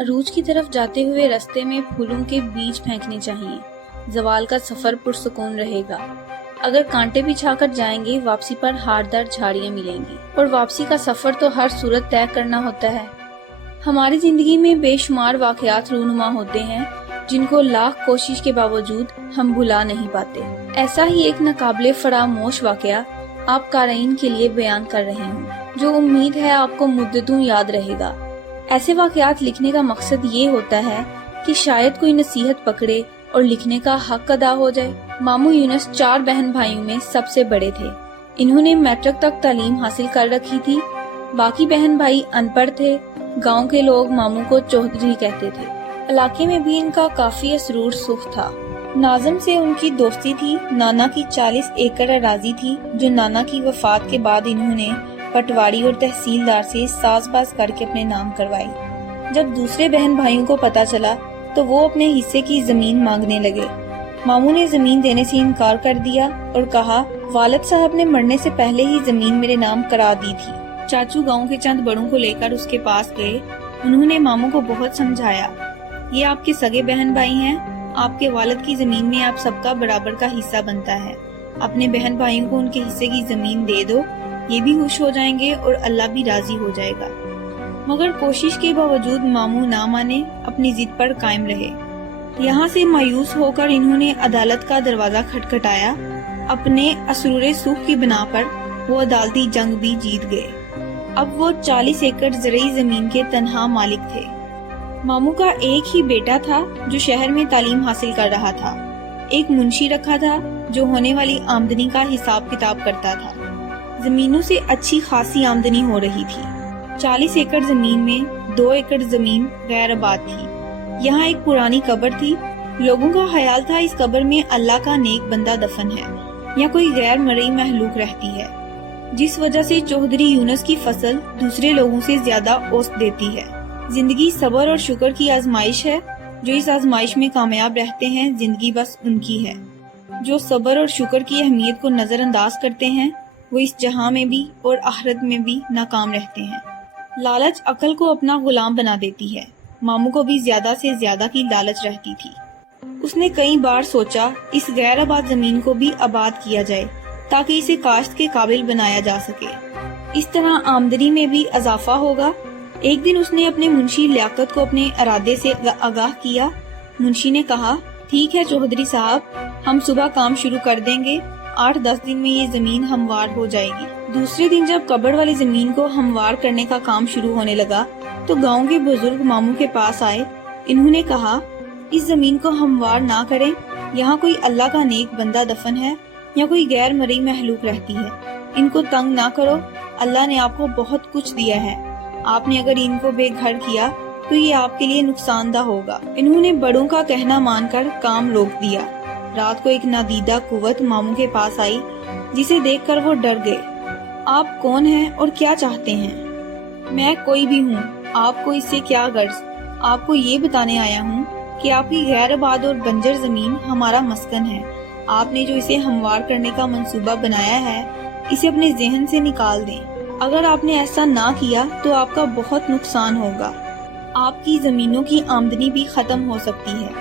عروج کی طرف جاتے ہوئے راستے میں پھولوں کے بیج پھینکنے چاہیے، زوال کا سفر پرسکون رہے گا۔ اگر کانٹے بچھا کر جائیں گے واپسی پر ہاردار جھاڑیاں ملیں گی، اور واپسی کا سفر تو ہر صورت طے کرنا ہوتا ہے۔ ہماری زندگی میں بے شمار واقعات رونما ہوتے ہیں جن کو لاکھ کوشش کے باوجود ہم بھلا نہیں پاتے۔ ایسا ہی ایک ناقابل فراموش واقعہ آپ قارئین کے لیے بیان کر رہے ہوں، جو امید ہے آپ کو مدتوں یاد رہے گا۔ ایسے واقعات لکھنے کا مقصد یہ ہوتا ہے کہ شاید کوئی نصیحت پکڑے اور لکھنے کا حق ادا ہو جائے۔ ماموں یونس 4 بہن بھائیوں میں سب سے بڑے تھے۔ انہوں نے میٹرک تک تعلیم حاصل کر رکھی تھی۔ باقی بہن بھائی ان پڑھ تھے۔ گاؤں کے لوگ ماموں کو چودھری کہتے تھے۔ علاقے میں بھی ان کا کافی اسرور سخ تھا۔ ناظم سے ان کی دوستی تھی۔ نانا کی 40 ایکڑ اراضی تھی جو نانا کی وفات کے بعد انہوں نے پٹواری اور تحصیلدار سے ساز باز کر کے اپنے نام کروائی۔ جب دوسرے بہن بھائیوں کو پتا چلا تو وہ اپنے حصے کی زمین مانگنے لگے۔ ماموں نے زمین دینے سے انکار کر دیا اور کہا والد صاحب نے مرنے سے پہلے ہی زمین میرے نام کرا دی تھی۔ چاچو گاؤں کے چند بڑوں کو لے کر اس کے پاس گئے۔ انہوں نے ماموں کو بہت سمجھایا، یہ آپ کے سگے بہن بھائی ہیں، آپ کے والد کی زمین میں آپ سب کا برابر کا حصہ بنتا ہے، اپنے بہن بھائیوں کو ان کے حصے کی زمین دے دو، یہ بھی خوش ہو جائیں گے اور اللہ بھی راضی ہو جائے گا۔ مگر کوشش کے باوجود ماموں نہ مانے، اپنی ضد پر قائم رہے۔ یہاں سے مایوس ہو کر انہوں نے عدالت کا دروازہ کھٹکھٹایا۔ اپنے اسرور سوخ کی بنا پر وہ عدالتی جنگ بھی جیت گئے۔ اب وہ 40 ایکڑ زرعی زمین کے تنہا مالک تھے۔ ماموں کا ایک ہی بیٹا تھا جو شہر میں تعلیم حاصل کر رہا تھا۔ ایک منشی رکھا تھا جو ہونے والی آمدنی کا حساب کتاب کرتا تھا۔ زمینوں سے اچھی خاصی آمدنی ہو رہی تھی۔ 40 ایکڑ زمین میں 2 ایکڑ زمین غیر آباد تھی۔ یہاں ایک پرانی قبر تھی۔ لوگوں کا خیال تھا اس قبر میں اللہ کا نیک بندہ دفن ہے یا کوئی غیر مرئی مخلوق رہتی ہے، جس وجہ سے چودھری یونس کی فصل دوسرے لوگوں سے زیادہ اوسط دیتی ہے۔ زندگی صبر اور شکر کی آزمائش ہے۔ جو اس آزمائش میں کامیاب رہتے ہیں زندگی بس ان کی ہے۔ جو صبر اور شکر کی اہمیت کو نظر انداز کرتے ہیں وہ اس جہاں میں بھی اور آخرت میں بھی ناکام رہتے ہیں۔ لالچ عقل کو اپنا غلام بنا دیتی ہے۔ ماموں کو بھی زیادہ سے زیادہ کی لالچ رہتی تھی۔ اس نے کئی بار سوچا اس غیر آباد زمین کو بھی آباد کیا جائے تاکہ اسے کاشت کے قابل بنایا جا سکے۔ اس طرح آمدنی میں بھی اضافہ ہوگا۔ ایک دن اس نے اپنے منشی لیاقت کو اپنے ارادے سے آگاہ کیا۔ منشی نے کہا ٹھیک ہے چودھری صاحب، ہم صبح کام شروع کر دیں گے، 8-10 دن میں یہ زمین ہموار ہو جائے گی۔ دوسرے دن جب قبر والی زمین کو ہموار کرنے کا کام شروع ہونے لگا تو گاؤں کے بزرگ ماموں کے پاس آئے۔ انہوں نے کہا اس زمین کو ہموار نہ کریں، یہاں کوئی اللہ کا نیک بندہ دفن ہے یا کوئی غیر مرئی مخلوق رہتی ہے، ان کو تنگ نہ کرو، اللہ نے آپ کو بہت کچھ دیا ہے، آپ نے اگر ان کو بے گھر کیا تو یہ آپ کے لیے نقصان دہ ہوگا۔ انہوں نے بڑوں کا کہنا مان کر کام روک دیا۔ رات کو ایک نادیدہ قوت ماموں کے پاس آئی جسے دیکھ کر وہ ڈر گئے۔ آپ کون ہیں اور کیا چاہتے ہیں؟ میں کوئی بھی ہوں، آپ کو اس سے کیا غرض؟ آپ کو یہ بتانے آیا ہوں کہ آپ کی غیر آباد اور بنجر زمین ہمارا مسکن ہے۔ آپ نے جو اسے ہموار کرنے کا منصوبہ بنایا ہے اسے اپنے ذہن سے نکال دیں۔ اگر آپ نے ایسا نہ کیا تو آپ کا بہت نقصان ہوگا، آپ کی زمینوں کی آمدنی بھی ختم ہو سکتی ہے۔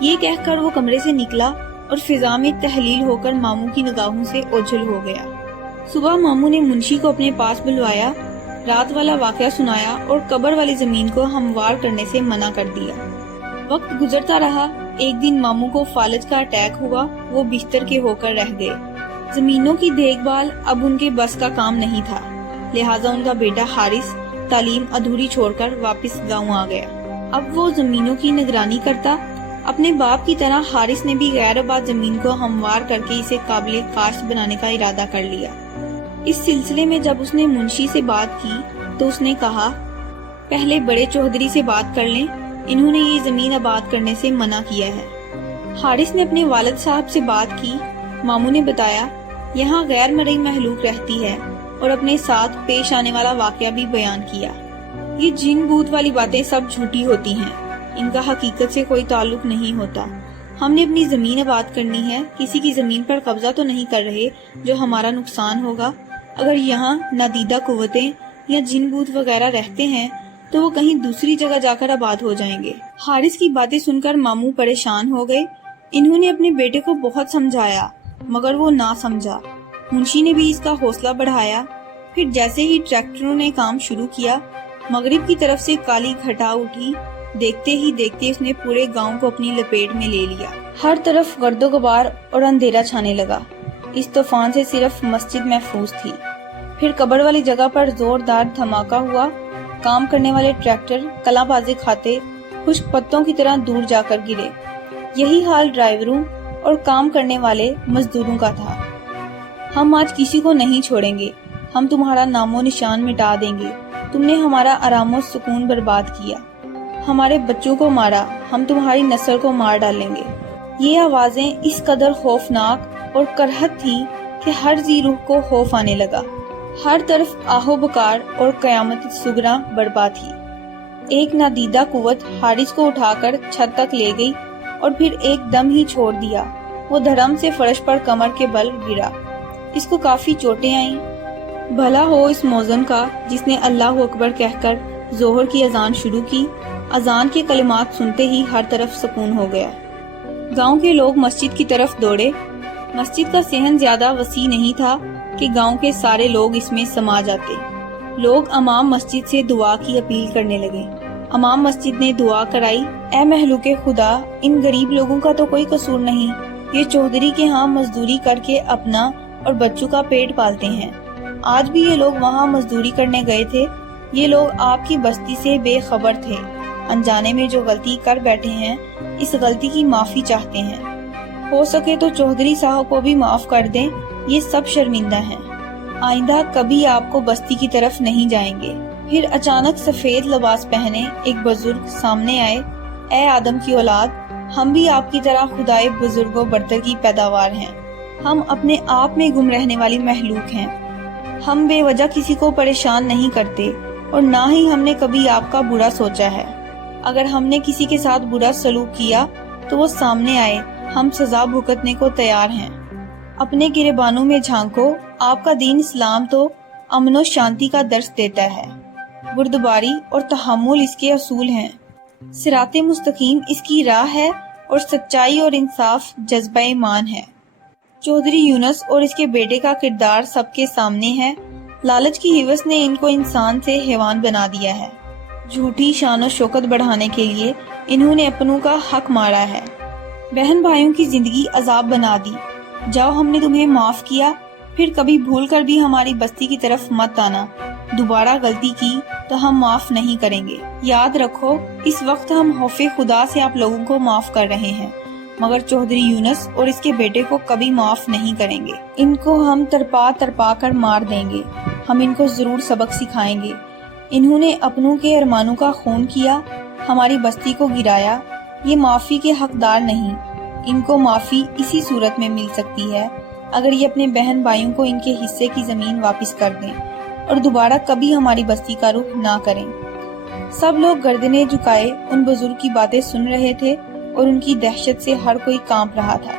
یہ کہہ کر وہ کمرے سے نکلا اور فضا میں تحلیل ہو کر ماموں کی نگاہوں سے اوجھل ہو گیا۔ صبح ماموں نے منشی کو اپنے پاس بلوایا، رات والا واقعہ سنایا اور قبر والی زمین کو ہموار کرنے سے منع کر دیا۔ وقت گزرتا رہا۔ ایک دن ماموں کو فالج کا اٹیک ہوا، وہ بستر کے ہو کر رہ گئے۔ زمینوں کی دیکھ بھال اب ان کے بس کا کام نہیں تھا، لہٰذا ان کا بیٹا حارث تعلیم ادھوری چھوڑ کر واپس گاؤں آ گیا۔ اب وہ زمینوں کی نگرانی کرتا۔ اپنے باپ کی طرح حارث نے بھی غیر آباد زمین کو ہموار کر کے اسے قابل کاشت بنانے کا ارادہ کر لیا۔ اس سلسلے میں جب اس نے منشی سے بات کی تو اس نے کہا پہلے بڑے چودھری سے بات کر لیں، انہوں نے یہ زمین آباد کرنے سے منع کیا ہے۔ حارث نے اپنے والد صاحب سے بات کی۔ ماموں نے بتایا یہاں غیر مرئی مخلوق رہتی ہے اور اپنے ساتھ پیش آنے والا واقعہ بھی بیان کیا۔ یہ جن بھوت والی باتیں سب جھوٹی ہوتی ہیں، ان کا حقیقت سے کوئی تعلق نہیں ہوتا۔ ہم نے اپنی زمین آباد کرنی ہے، کسی کی زمین پر قبضہ تو نہیں کر رہے جو ہمارا نقصان ہوگا۔ اگر یہاں نادیدہ قوتیں یا جن بھوت وغیرہ رہتے ہیں تو وہ کہیں دوسری جگہ جا کر آباد ہو جائیں گے۔ حارث کی باتیں سن کر ماموں پریشان ہو گئے۔ انہوں نے اپنے بیٹے کو بہت سمجھایا مگر وہ نہ سمجھا۔ منشی نے بھی اس کا حوصلہ بڑھایا۔ پھر جیسے ہی ٹریکٹروں نے کام شروع کیا، مغرب کی طرف سے کالی گھٹا اٹھی۔ دیکھتے ہی دیکھتے اس نے پورے گاؤں کو اپنی لپیٹ میں لے لیا۔ ہر طرف گرد و غبار اور اندھیرا چھانے لگا۔ اس طوفان سے صرف مسجد محفوظ تھی۔ پھر قبر والی جگہ پر زوردار دھماکہ ہوا۔ کام کرنے والے ٹریکٹر کلاں بازی کھاتے خشک پتوں کی طرح دور جا کر گرے۔ یہی حال ڈرائیوروں اور کام کرنے والے مزدوروں کا تھا۔ ہم آج کسی کو نہیں چھوڑیں گے، ہم تمہارا نام و نشان مٹا دیں گے، تم نے ہمارا آرام و سکون برباد کیا، ہمارے بچوں کو مارا، ہم تمہاری نسل کو مار ڈالیں گے۔ یہ آوازیں اس قدر خوفناک اور کرہت تھی کہ ہر ذی روح کو خوف آنے لگا۔ ہر طرف آہ و بکار اور قیامت صغریٰ برپا تھی۔ ایک نادیدہ قوت حارث کو اٹھا کر چھت تک لے گئی اور پھر ایک دم ہی چھوڑ دیا۔ وہ دھڑم سے فرش پر کمر کے بل گرا۔ اس کو کافی چوٹیں آئیں۔ بھلا ہو اس موذن کا جس نے اللہ اکبر کہہ کر ظہر کی اذان شروع کی۔ اذان کے کلمات سنتے ہی ہر طرف سکون ہو گیا۔ گاؤں کے لوگ مسجد کی طرف دوڑے۔ مسجد کا صحن زیادہ وسیع نہیں تھا کہ گاؤں کے سارے لوگ اس میں سما جاتے۔ لوگ امام مسجد سے دعا کی اپیل کرنے لگے۔ امام مسجد نے دعا کرائی، اے مخلوق خدا، ان غریب لوگوں کا تو کوئی قصور نہیں، یہ چودھری کے ہاں مزدوری کر کے اپنا اور بچوں کا پیٹ پالتے ہیں۔ آج بھی یہ لوگ وہاں مزدوری کرنے گئے تھے۔ یہ لوگ آپ کی بستی سے بے خبر تھے۔ انجانے میں جو غلطی کر بیٹھے ہیں، اس غلطی کی معافی چاہتے ہیں۔ ہو سکے تو چودھری صاحب کو بھی معاف کر دیں، یہ سب شرمندہ ہیں۔ آئندہ کبھی آپ کو بستی کی طرف نہیں جائیں گے۔ پھر اچانک سفید لباس پہنے ایک بزرگ سامنے آئے۔ اے آدم کی اولاد، ہم بھی آپ کی طرح خدائے بزرگ و برتر کی پیداوار ہیں۔ ہم اپنے آپ میں گم رہنے والی مخلوق ہیں۔ ہم بے وجہ کسی کو پریشان نہیں کرتے اور نہ ہی ہم نے کبھی آپ کا برا سوچا ہے۔ اگر ہم نے کسی کے ساتھ برا سلوک کیا تو وہ سامنے آئے، ہم سزا بھگتنے کو تیار ہیں۔ اپنے گریبانوں میں جھانکو، آپ کا دین اسلام تو امن و شانتی کا درس دیتا ہے۔ بردباری اور تحمل اس کے اصول ہیں۔ صراط مستقیم اس کی راہ ہے اور سچائی اور انصاف جذبہ ایمان ہے۔ چودھری یونس اور اس کے بیٹے کا کردار سب کے سامنے ہے۔ لالچ کی ہوس نے ان کو انسان سے حیوان بنا دیا ہے۔ جھوٹی شان و شوکت بڑھانے کے لیے انہوں نے اپنوں کا حق مارا ہے۔ بہن بھائیوں کی زندگی عذاب بنا دی۔ جاؤ، ہم نے تمہیں معاف کیا، پھر کبھی بھول کر بھی ہماری بستی کی طرف مت آنا۔ دوبارہ غلطی کی تو ہم معاف نہیں کریں گے۔ یاد رکھو، اس وقت ہم خوف خدا سے آپ لوگوں کو معاف کر رہے ہیں، مگر چودھری یونس اور اس کے بیٹے کو کبھی معاف نہیں کریں گے۔ ان کو ہم تڑپا تڑپا کر مار دیں گے۔ ہم ان کو ضرور سبق سکھائیں گے۔ انہوں نے اپنوں کے ارمانوں کا خون کیا، ہماری بستی کو گرایا۔ یہ معافی کے حقدار نہیں۔ ان کو معافی اسی صورت میں مل سکتی ہے اگر یہ اپنے بہن بھائیوں کو ان کے حصے کی زمین واپس کر دیں اور دوبارہ کبھی ہماری بستی کا رخ نہ کریں۔ سب لوگ گردنیں جھکائے ان بزرگ کی باتیں سن رہے تھے اور ان کی دہشت سے ہر کوئی کانپ رہا تھا۔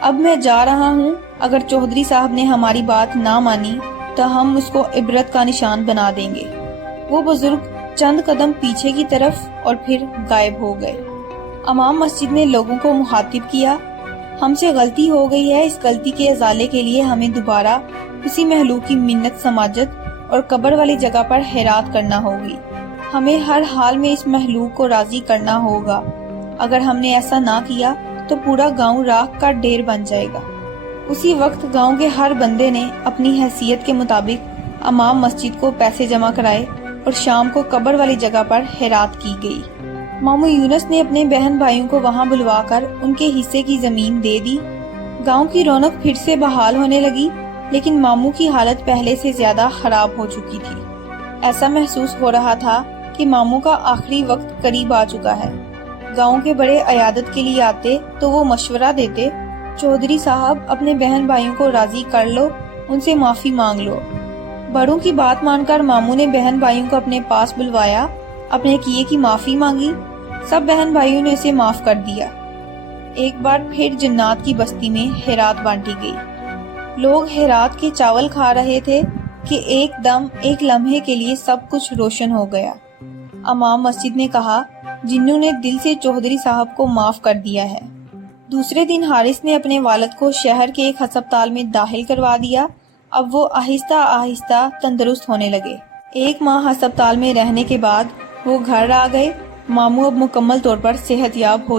اب میں جا رہا ہوں، اگر چودھری صاحب نے ہماری بات نہ مانی تو ہم اس کو عبرت کا نشان بنا دیں گے۔ وہ بزرگ چند قدم پیچھے کی طرف اور پھر غائب ہو گئے۔ امام مسجد نے لوگوں کو مخاطب کیا، ہم سے غلطی ہو گئی ہے، اس غلطی کے ازالے کے لیے ہمیں دوبارہ اسی مخلوق کی منت سماجت اور قبر والی جگہ پر خیرات کرنا ہوگی۔ ہمیں ہر حال میں اس مخلوق کو راضی کرنا ہوگا۔ اگر ہم نے ایسا نہ کیا تو پورا گاؤں راکھ کا ڈھیر بن جائے گا۔ اسی وقت گاؤں کے ہر بندے نے اپنی حیثیت کے مطابق امام مسجد کو پیسے جمع کرائے اور شام کو قبر والی جگہ پر خیرات کی گئی۔ ماموں یونس نے اپنے بہن بھائیوں کو وہاں بلوا کر ان کے حصے کی زمین دے دی۔ گاؤں کی رونق پھر سے بحال ہونے لگی، لیکن ماموں کی حالت پہلے سے زیادہ خراب ہو چکی تھی۔ ایسا محسوس ہو رہا تھا کہ ماموں کا آخری وقت قریب آ چکا ہے۔ گاؤں کے بڑے عیادت کے لیے آتے تو وہ مشورہ دیتے، چودھری صاحب اپنے بہن بھائیوں کو راضی کر لو، ان سے معافی مانگ لو۔ بڑوں کی بات مان کر ماموں نے بہن بھائیوں کو اپنے پاس بلوایا، اپنے کیے کی معافی مانگی۔ سب بہن بھائیوں نے اسے معاف کر دیا۔ ایک بار پھر جنات کی بستی میں خیرات بانٹی گئی۔ لوگ خیرات کے چاول کھا رہے تھے کہ ایک دم ایک لمحے کے لیے سب کچھ روشن ہو گیا۔ امام مسجد نے کہا، جنو نے دل سے چودھری صاحب کو معاف کر دیا ہے۔ دوسرے دن حارث نے اپنے والد کو شہر کے ایک ہسپتال میں داخل کروا دیا۔ اب وہ آہستہ آہستہ تندرست ہونے لگے۔ 1 ماہ ہسپتال میں رہنے کے بعد وہ گھر آ گئے۔ ماموں اب مکمل طور پر صحت یاب ہو